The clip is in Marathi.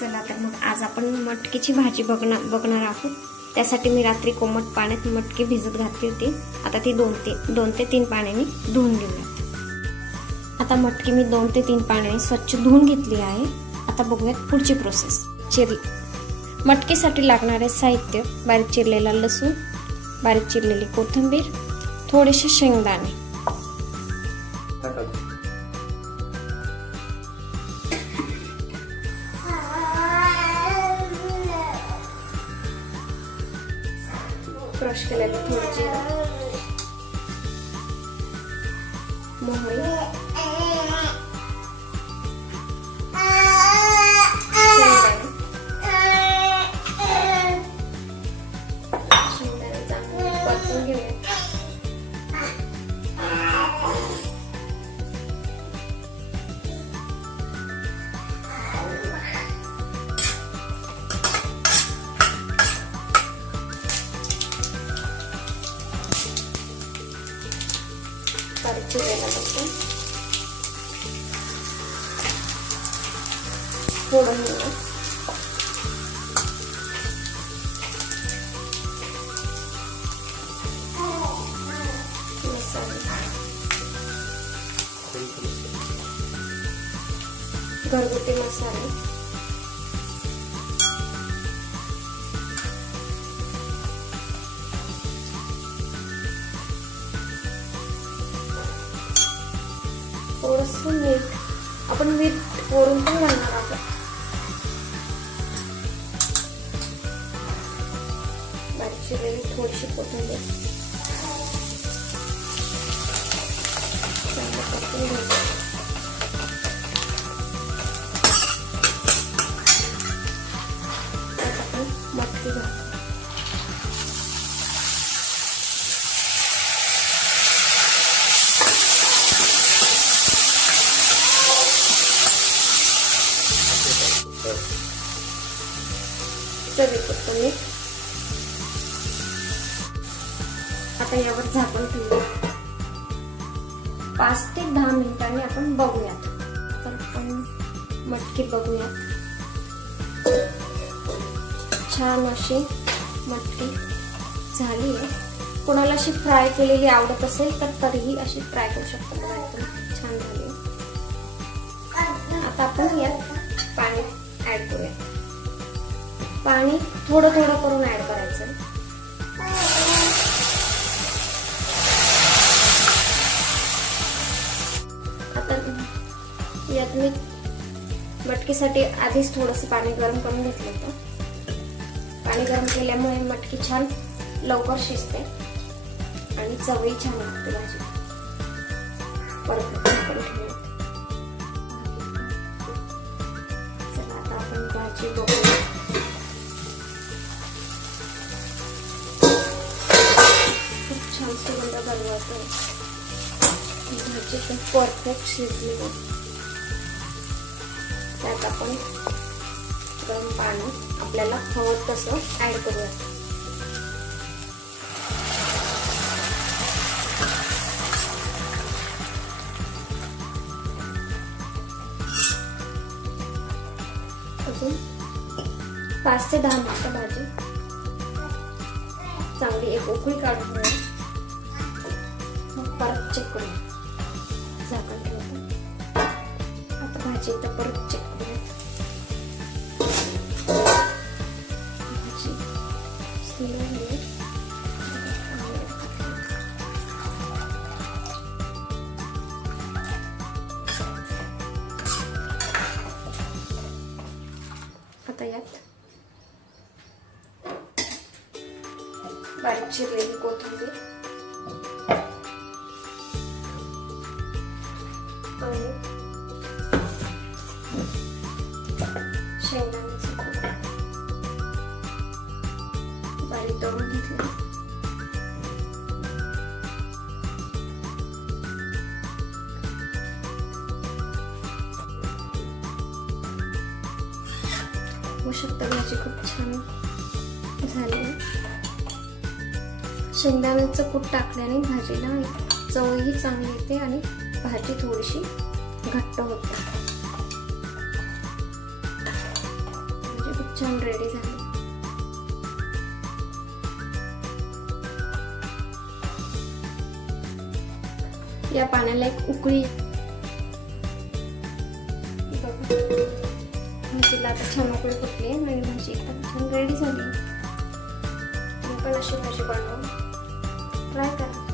चला तर मग आज आपण मटकीची भाजी बघणार आहोत। त्यासाठी मी रात्री कोमट पाण्यात मटकी भिजत घातली होती। आता ती 2 ते 3 पाण्याने धुवून घेऊयात। आता मटकी मी 2 ते 3 पाण्याने स्वच्छ धुवून घेतली आहे। आता बघूयात पुढची प्रोसेस। मटकीसाठी लागणारे साहित्य: बारीक चिरलेला लसूण, बारीक चिरलेली कोथिंबीर, थोडेसे शेंगदाणे, क्रश केलेलं थोडं जिरं, मोहरी, शेंगदाणे चांगले परतून घेऊया। बारीक चिरलेला लसूण, थोडं हिंग, मसाले, घरगुती मसाले, थोडंसं मीठ। आपण मीठ वरून पण घालणार आहोत। बारीक चिरलेली थोडीशी कोथिंबीर, चांगलं परतून घ्यायचं। आता आपण मटकी घालू। चवीपुरतं मीठ। आता यावर झाकण ठेवूया। 5 ते 10 मिनिटांनी आपण बघूयात। तर आपण मटकी बघूयात। छान अशी मटकी झाली आहे। कोणाला अशी फ्राय केलेली आवडत असेल तर तरीही अशी फ्राय करू शकतो। मला एकदम छान झाली। आता आपण यात पाणी ऍड करूया। पाणी थोडं थोडं करून ऍड करायचं। आता यात मी मटकीसाठी आधीच थोडंसं पाणी गरम करून घेतलं होतं। पाणी गरम केल्यामुळे मटकी छान लवकर शिजते आणि चवही छान लागते भाजी। परत झाकण ठेवूया। चला आता आपण भाजी बघूया। छान सुगंध बनवायचा। भाजी पण परफेक्ट शिजली आहे। त्यात आपण गरम पाणी आपल्याला हवं तसं ऍड करूया। अजून 5 ते 10 मिनिटं भाजी चांगली एक उकळी काढून घेऊया। मग परत चेक करूया। झाकण ठेवूया। आता भाजी एकदा परत चेक करूया। भाजी सुंदर झाली। आता यात बारीक चिरलेली कोथिंबीर आणि शेंगदाण्याचं कूट बारीक तळून घेतले। होऊ शकतं भाजी खूप छान झाली। शेंगदाण्याचं कूट टाकल्याने भाजीला चवही चांगली येते आणि भाजी थोडीशी घट्ट होते। छान रेडी झाली. या पाण्याला एक उकळी भाजीला आता छान उकळी फुटली आणि भाजी एकदम छान रेडी झाली. तुम्ही पण अशी भाजी बनवा, ट्राय करा.